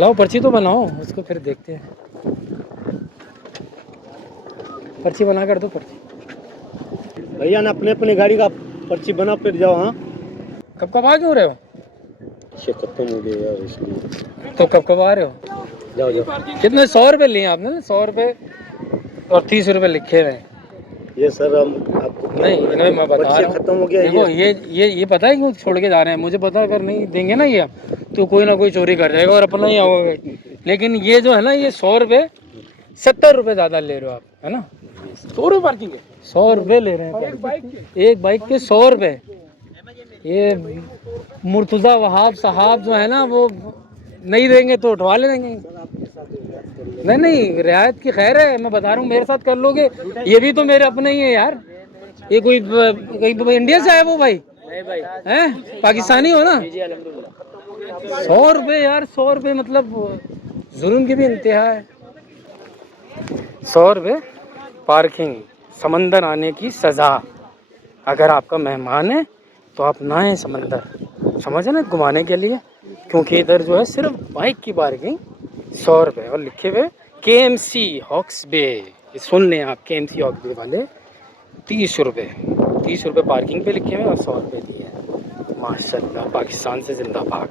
लाओ पर्ची तो बनाओ, उसको फिर देखते हैं। पर्ची बना कर दो पर्ची। भैया ना अपने अपने गाड़ी का पर्ची बना फिर जाओ। हाँ कब कब आ क्यों रहे हो? ये खत्म हो गया यार इसलिए। तो कब कब आ रहे हो? जाओ जाओ। कितने? 100 रुपये लिए आपने? 100 रुपये और 30 रुपये लिखे हुए हैं। ये सर हम आपको क्या नहीं बोल रहे नहीं, हैं, मैं बता पर्ची रहा हूँ। खत्म हो गया। देखो ये पता है क्यों छोड़ के जा रहे हैं? मुझे पता, अगर नहीं देंगे ना ये तो कोई ना कोई चोरी कर जाएगा और अपना ही होगा। लेकिन ये जो है ना, ये 100 रुपये 70 रुपये ज़्यादा ले रहे हो आप, है ना? 100 रुपये पार्किंग है, 100 रुपये ले रहे हैं एक बाइक के 100 रुपये। ये मुर्तुज़ा वहाब साहब जो है ना, वो नहीं देंगे तो उठवा ले देंगे। नहीं नहीं, रियायत की खैर है, मैं बता रहा हूँ, मेरे साथ कर लोगे। ये भी तो मेरे अपने ही है यार। ये कोई इंडिया से आया वो भाई? नहीं भाई, हैं पाकिस्तानी हो ना? 100 रुपये यार, 100 रुपये मतलब जुल्म की भी इंतहा है। 100 रुपये पार्किंग, समंदर आने की सज़ा। अगर आपका मेहमान है तो आप ना आए समंदर, समझे ना, घुमाने के लिए। क्योंकि इधर जो है सिर्फ बाइक की पार्किंग 100 रुपये, और लिखे हुए KMC हॉक्स बे। ये सुन लें आप, KMC हॉक्स बे वाले 30 रुपये, 30 रुपये पार्किंग पे लिखे हुए और 100 रुपये दिए हैं। माशाल्लाह, पाकिस्तान से जिंदाबाद।